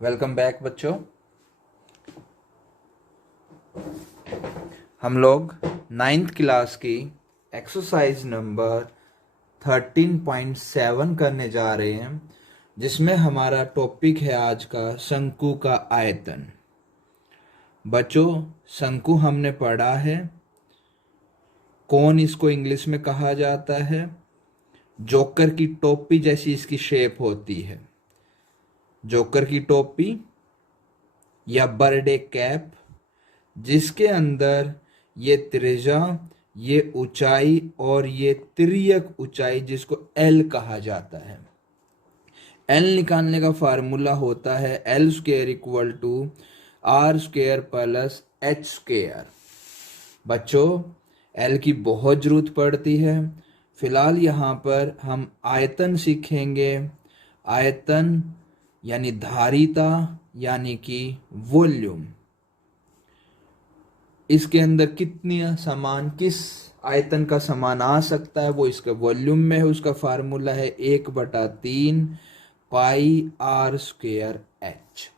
Welcome back बच्चों। हम लोग नाइन्थ क्लास की एक्सरसाइज नंबर 13.7 करने जा रहे हैं, जिसमें हमारा टॉपिक है आज का शंकु का आयतन। बच्चों, शंकु हमने पढ़ा है। कौन इसको इंग्लिश में कहा जाता है? जोकर की टोपी जैसी इसकी शेप होती है। जोकर की टोपी या बर्थडे कैप, जिसके अंदर ये त्रिज्या, ये ऊंचाई और ये तिर्यक ऊंचाई जिसको एल कहा जाता है। एल निकालने का फार्मूला होता है L square equal to R square plus H square. बच्चों, एल की बहुत जरूरत पड़ती है। फिलहाल यहाँ पर हम आयतन सीखेंगे। आयतन यानी धारिता यानी कि वॉल्यूम। इसके अंदर कितनी सामान, किस आयतन का सामान आ सकता है, वो इसके वॉल्यूम में है। उसका फार्मूला है 1/3 पाई आर स्क्वेयर एच।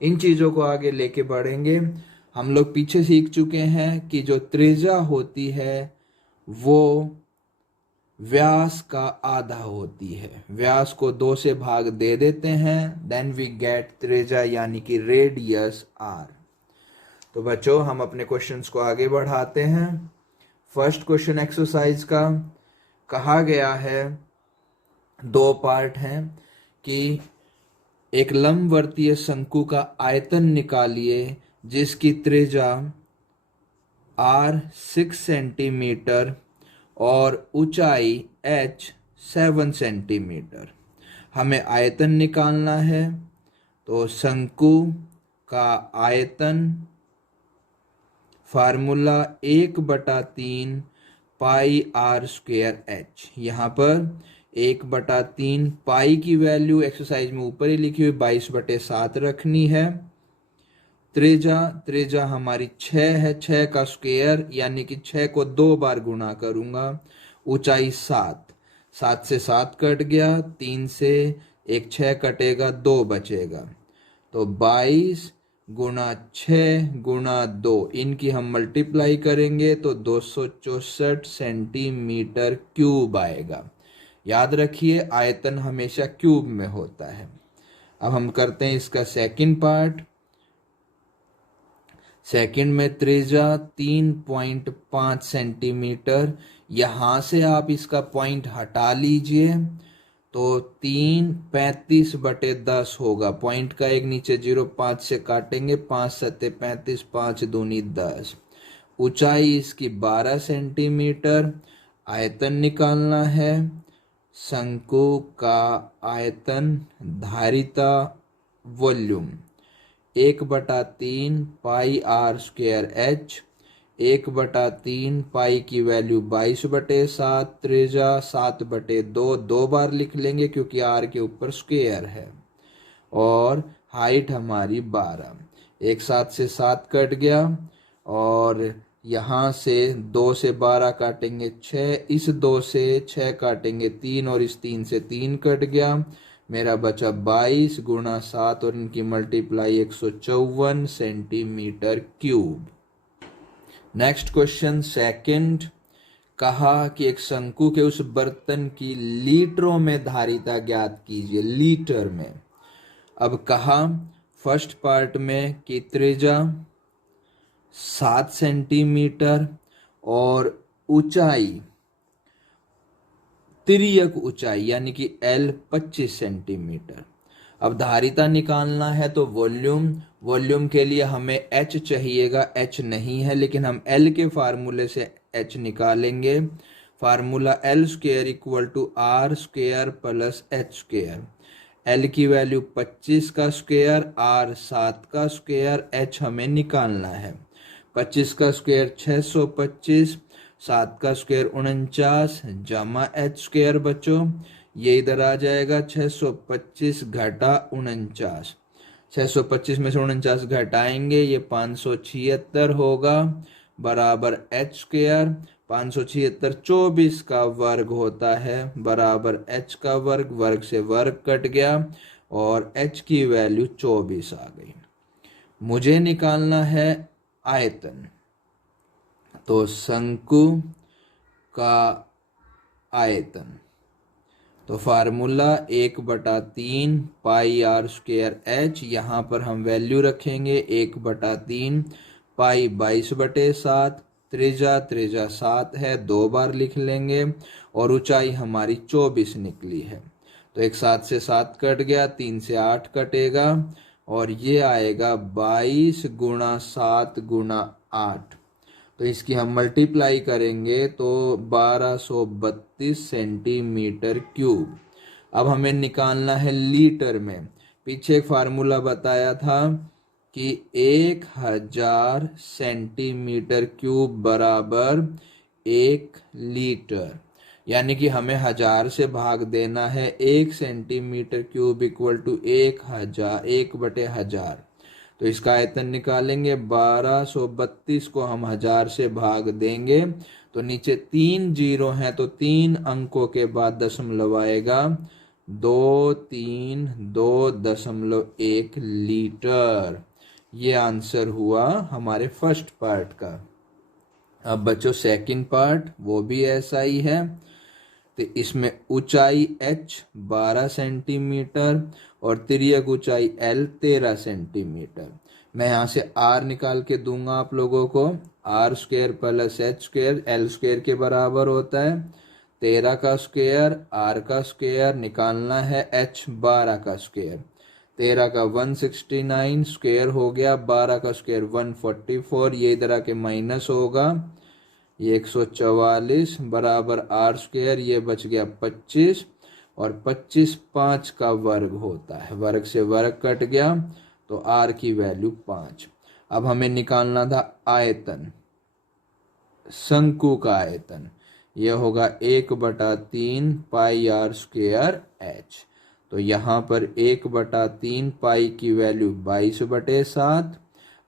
इन चीजों को आगे लेके बढ़ेंगे। हम लोग पीछे सीख चुके हैं कि जो त्रिज्या होती है वो व्यास का आधा होती है। व्यास को 2 से भाग दे देते हैं, देन वी गेट त्रिज्या यानी कि रेडियस आर। तो बच्चों, हम अपने क्वेश्चंस को आगे बढ़ाते हैं। फर्स्ट क्वेश्चन एक्सरसाइज का कहा गया है, 2 पार्ट हैं कि एक लंबवर्तीय शंकु का आयतन निकालिए जिसकी त्रिज्या r 6 सेंटीमीटर और ऊंचाई h 7 सेंटीमीटर। हमें आयतन निकालना है। तो शंकु का आयतन formula 1/3 pi R square H. यहाँ पर 1/3 पाई की वैल्यू एक्सरसाइज में ऊपर ही लिखी हुई 22/7 रखनी है। त्रिज्या हमारी 6 है, 6 का स्क्वेयर यानी कि 6 को 2 बार गुणा करूंगा। ऊंचाई 7, 7 से 7 कट गया, 3 से एक 6 कटेगा, 2 बचेगा। तो 22 गुणा 6 गुणा 2, इनकी हम मल्टीप्लाई करेंगे तो 264 सेंटीमीटर क्यूब आएगा। याद रखिए, आयतन हमेशा क्यूब में होता है। अब हम करते हैं इसका सेकंड पार्ट। सेकंड में त्रिज्या 3.5 सेंटीमीटर। यहां से आप इसका पॉइंट हटा लीजिए तो 3 35/10 होगा। पॉइंट का एक नीचे 0.5 से काटेंगे, 5 7 35, 5 दूनी 10। ऊंचाई इसकी 12 सेंटीमीटर। आयतन निकालना है। शंकु का आयतन, धारिता, volume 1/3 pi R square H. 1/3 pi की वैल्यू 22/7, त्रिज्या 7/2, 2 बार लिख लेंगे क्योंकि आर के ऊपर स्क्वेयर है। और हाइट हमारी 12। एक 7 से 7 कट गया और यहाँ से 2 से 12 काटेंगे 6, इस 2 से 6 काटेंगे 3 और इस 3 से 3 कट गया। मेरा बचा 22 गुणा 7 और इनकी multiply 154 centimetre cube. Next question second, कहा कि एक शंकु के उस बर्तन की लीटरों में धारिता ज्ञात कीजिए, लीटर में। अब कहा फर्स्ट पार्ट में कि त्रिज्या 7 सेंटीमीटर और ऊंचाई, तिर्यक ऊंचाई यानी कि L 25 सेंटीमीटर। अब धारिता निकालना है तो वॉल्यूम के लिए हमें H चाहिएगा। H नहीं है, लेकिन हम L के फार्मूले से H निकालेंगे। Formula L square equal to R square plus H square. L की वैल्यू 25 का स्क्वेयर, R 7 का स्क्वेयर, H हमें निकालना है। 25 का स्क्वेयर 625, 7 का स्क्वायर 49 जमा एच स्क्वायर। बच्चों, ये इधर आ जाएगा 625 घटा 49। 625 में से 49 घटाएंगे, ये 576 होगा, बराबर एच स्क्वायर। 576 24 का वर्ग होता है, बराबर एच का वर्ग। वर्ग से वर्ग कट गया, और h की वैल्यू 24 आ गई। मुझे निकालना है आयतन, तो शंकु का आयतन, तो formula 1/3 pi R square H, यहाँ पर हम वैल्यू रखेंगे 1/3 पाई 22/7, त्रिज्या 7 है, 2 बार लिख लेंगे और ऊंचाई हमारी 24 निकली है। तो एक 7 से 7 कट गया, 3 से 8 कटेगा और ये आएगा 22 गुणा 7 गुणा 8। तो इसकी हम मल्टीप्लाई करेंगे तो 1232 सेंटीमीटर क्यूब। अब हमें निकालना है लीटर में। पीछे एक फार्मूला बताया था कि 1000 सेंटीमीटर क्यूब बराबर 1 लीटर, यानी कि हमें 1000 से भाग देना है। 1 सेंटीमीटर क्यूब इक्वल टू 1000, 1/1000। तो इसका आयतन निकालेंगे, 1232 को हम 1000 से भाग देंगे तो नीचे 3 जीरो हैं, तो 3 अंकों के बाद दशमलव आएगा, 232.1 लीटर। ये आंसर हुआ हमारे फर्स्ट पार्ट का। अब बच्चों सेकंड पार्ट, वो भी ऐसा ही है। तो इसमें ऊंचाई h 12 सेंटीमीटर और तिर्यक ऊंचाई l 13 सेंटीमीटर। मैं यहाँ से r निकाल के दूंगा आप लोगों को। r square plus h square l square के बराबर होता है। 13 का स्क्वायर, r का स्क्वायर, निकालना है h 12 का स्क्वायर। 13 का 169 स्क्वायर हो गया, 12 का स्क्वायर 144, ये इधर आके माइनस होगा, ये 144 बराबर r स्क्वायर, ये बच गया 25 और 25 5 का वर्ग होता है, वर्ग से वर्ग कट गया तो r की वैल्यू 5। अब हमें निकालना था आयतन, शंकु का आयतन, यह होगा 1/3 पाई आर स्क्वायर एच। तो यहाँ पर 1/3 पाई की वैल्यू 22/7,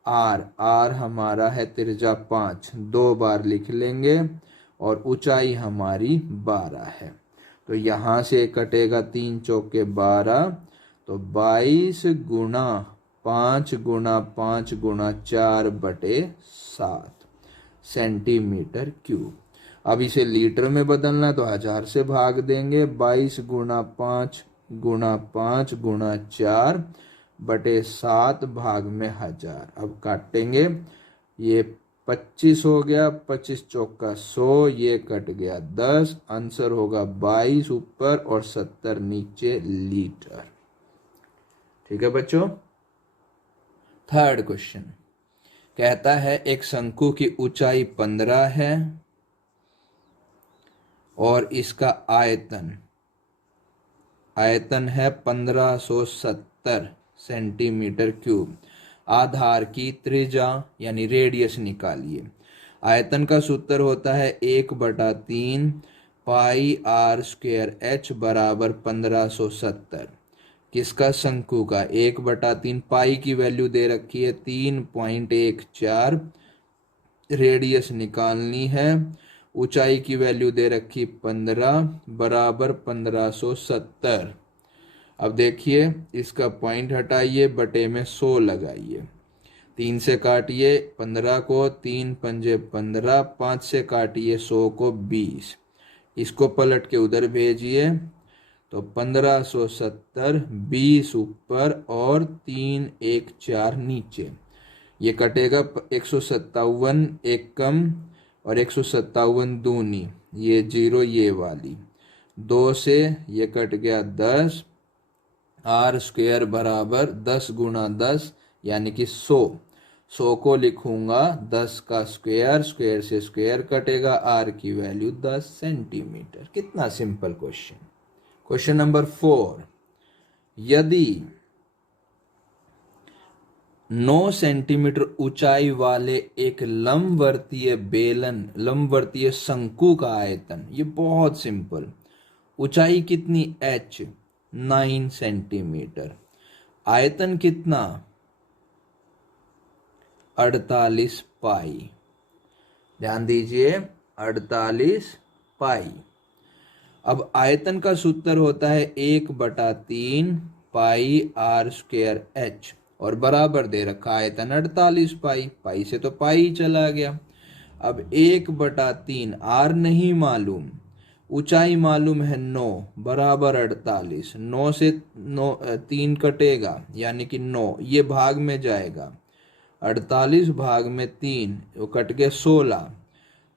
आर हमारा है त्रिज्या 5, 2 बार लिख लेंगे और ऊंचाई हमारी 12 है। तो यहाँ से कटेगा 3 चौके 12, तो 22 गुणा 5 गुणा 5 गुणा 4/7 सेंटीमीटर क्यूब। अब इसे लीटर में बदलना तो 1000 से भाग देंगे, 22 गुणा 5 गुणा 5 गुणा 4/7 भाग में 1000। अब काटेंगे, ये 25 हो गया, 25 चौका 100, ये कट गया 10, आंसर होगा 22 ऊपर और 70 नीचे लीटर। ठीक है बच्चों। थर्ड क्वेश्चन कहता है एक शंकु की ऊंचाई 15 है और इसका आयतन है 1570 सेंटीमीटर क्यूब। आधार की त्रिज्या यानी रेडियस निकालिए। आयतन का सूत्र होता है 1/3 पाई आर स्क्वायर एच बराबर 1570। किसका? शंकु का। 1/3 पाई की वैल्यू दे रखी है 3.14, रेडियस निकालनी है, ऊंचाई की वैल्यू दे रखी 15 बराबर 1570। अब देखिए इसका पॉइंट हटाइए, बटे में 100 लगाइए, 3 से काटिए 15 को, 3 पंजे 15, 5 से काटिए 100 को 20, इसको पलट के उधर भेजिए तो 1570, 20 ऊपर और 3 1 4 नीचे, ये कटेगा 157 एक कम और 157 दूनी, ये 0 ये वाली, 2 से ये कट गया 10, आर स्क्वायर बराबर 10 गुणा 10 यानी कि 100, 100 को लिखूंगा 10 का स्क्वायर, स्क्वायर से स्क्वायर कटेगा, आर की वैल्यू 10 सेंटीमीटर। कितना सिंपल क्वेश्चन। क्वेश्चन नंबर 4, यदि 9 सेंटीमीटर ऊंचाई वाले एक लंबवर्तीय बेलन, लंबवर्तीय शंकु का आयतन, ये बहुत सिंपल, ऊंचाई कितनी h 9 सेंटीमीटर, आयतन कितना 48 पाई, ध्यान दीजिए 48 पाई। अब आयतन का सूत्र होता है 1/3 पाई आर स्क्वायर एच, और बराबर दे रखा आयतन 48 पाई, पाई से तो पाई ही चला गया। अब 1/3, आर नहीं मालूम, ऊंचाई मालूम है 9, बराबर 48, 9 से 3 कटेगा यानी कि 9, ये भाग में जाएगा, 48 भाग में 3 वो कट के 16,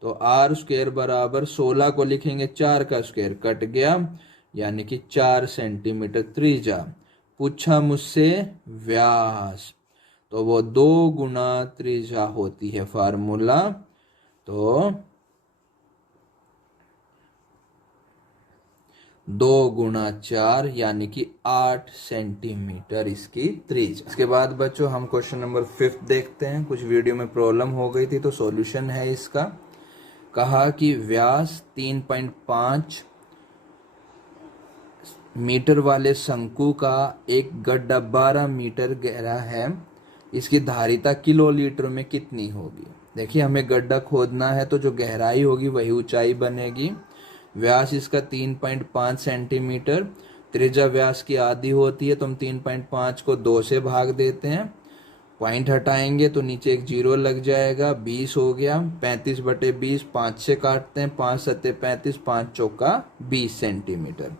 तो आर स्क्वायर बराबर 16 को लिखेंगे 4 का स्क्वायर, कट गया यानी कि 4 सेंटीमीटर त्रिज्या। पूछा मुझसे व्यास, तो वो 2 गुना त्रिज्या होती है फार्मूला, तो 2 गुना 4 यानी कि 8 सेंटीमीटर इसकी त्रिज्या। इसके बाद बच्चों हम क्वेश्चन नंबर 5 देखते हैं। कुछ वीडियो में प्रॉब्लम हो गई थी तो सॉल्यूशन है इसका। कहा कि व्यास 3.5 मीटर वाले शंकु का एक गड्ढा 12 मीटर गहरा है, इसकी धारिता किलोलीटर में कितनी होगी। देखिए हमें गड्ढा खोदना है तो जो गहराई होगी वही ऊंचाई बनेगी। व्यास इसका 3.5 सेंटीमीटर, त्रिज्या व्यास की आधी होती है तो हम 3.5 को 2 से भाग देते हैं, पॉइंट हटाएंगे तो नीचे एक जीरो लग जाएगा, 20 हो गया, 35/20, 5 से काटते हैं, 5 सत्ते 35, 5 चौका 20 सेंटीमीटर।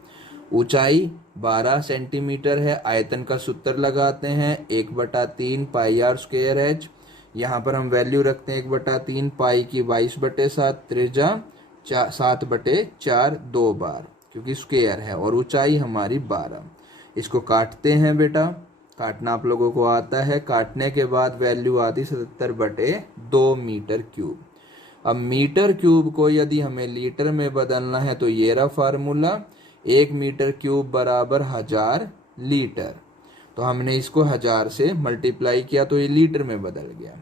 ऊंचाई 12 सेंटीमीटर है। आयतन का सूत्र लगाते हैं 1/3 पाई आर स्क्वायर एच, यहाँ पर हम वैल्यू रखते हैं 1/3 पाई की 22/7, त्रिज्या 7/4 2 बार क्योंकि स्क्वायर है, और ऊंचाई हमारी 12। इसको काटते हैं बेटा, काटना आप लोगों को आता है। काटने के बाद वैल्यू आती 77/2 मीटर क्यूब। अब मीटर क्यूब को यदि हमें लीटर में बदलना है तो ये रहा फार्मूला, 1 मीटर क्यूब बराबर 1000 लीटर। तो हमने इसको 1000 से मल्टीप्लाई किया तो ये लीटर में बदल गया।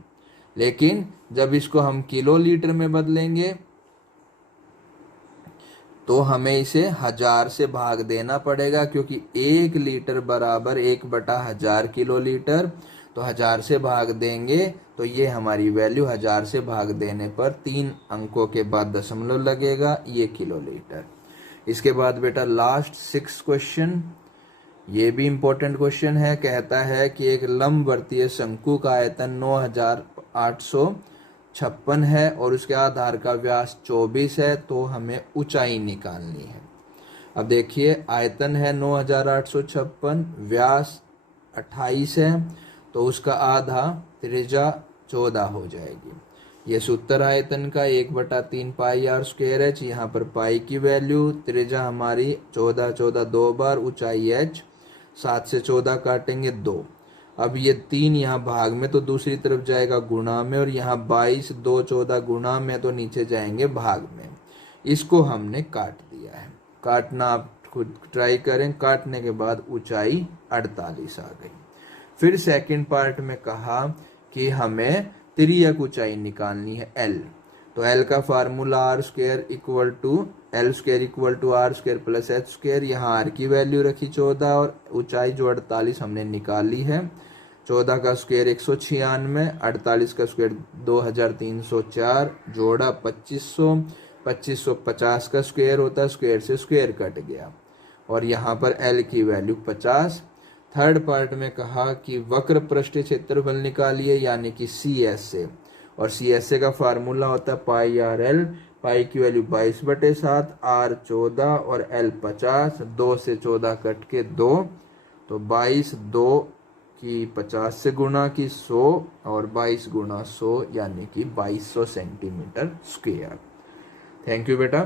लेकिन जब इसको हम किलो लीटर में बदलेंगे तो हमें इसे 1000 से भाग देना पड़ेगा, क्योंकि 1 लीटर बराबर 1/1000 किलो लीटर। तो 1000 से भाग देंगे तो ये हमारी वैल्यू 1000 से भाग देने पर 3 अंकों के बाद दशमलव लगेगा, ये किलो लीटर। इसके बाद बेटा लास्ट 6 क्वेश्चन, ये भी इंपॉर्टेंट क्वेश्चन है। कहता है कि एक लंबवर्तीय शंकु का आयतन 9856 है और उसके आधार का व्यास 24 है, तो हमें ऊंचाई निकालनी है। अब देखिए आयतन है 9856, व्यास 28 है, तो उसका आधा त्रिज्या 14 हो जाएगी। ये सूत्र आयतन का 1/3 पाई आर स्क्वायर एच, यहाँ पर पाई की वैल्यू, त्रिज्या हमारी 14 14 2 बार, ऊंचाई एच, 7 से 14 काटेंगे 2। अब ये 3 यहाँ भाग में तो दूसरी तरफ जाएगा गुणा में, और यहाँ 22 2 14 गुणा में तो नीचे जाएंगे भाग में। इसको हमने काट दिया है, काटना आप खुद ट्राई करें। काटने के बाद ऊंचाई 48 आ गई। फिर सेकंड पार्ट में कहा कि हमें तिर्यक ऊंचाई निकालनी है L। तो L का formula R square equal to R square plus H square. यहाँ आर की वैल्यू रखी 14 और ऊंचाई जो 48 हमने निकाली है। 14 का स्क्वायर 196, 48 का स्क्वायर 2304, जोड़ा 2500, 2550 का स्क्वायर होता है, स्क्वायर से स्क्वायर कट गया, और यहाँ पर L की वैल्यू 50। थर्ड पार्ट में कहा कि वक्र पृष्ठीय क्षेत्रफल निकालिए, यानी कि CS से, और CS का फार्मूला होता है पाई आर एल। पाई की वैल्यू 22/7, आर 14 और L 50, 2 से 14 कट के 2, तो 22 2 की 50 से गुणा की 100 और 22 गुणा 100 यानी कि 2200 सेंटीमीटर स्क्वायर। थैंक यू बेटा।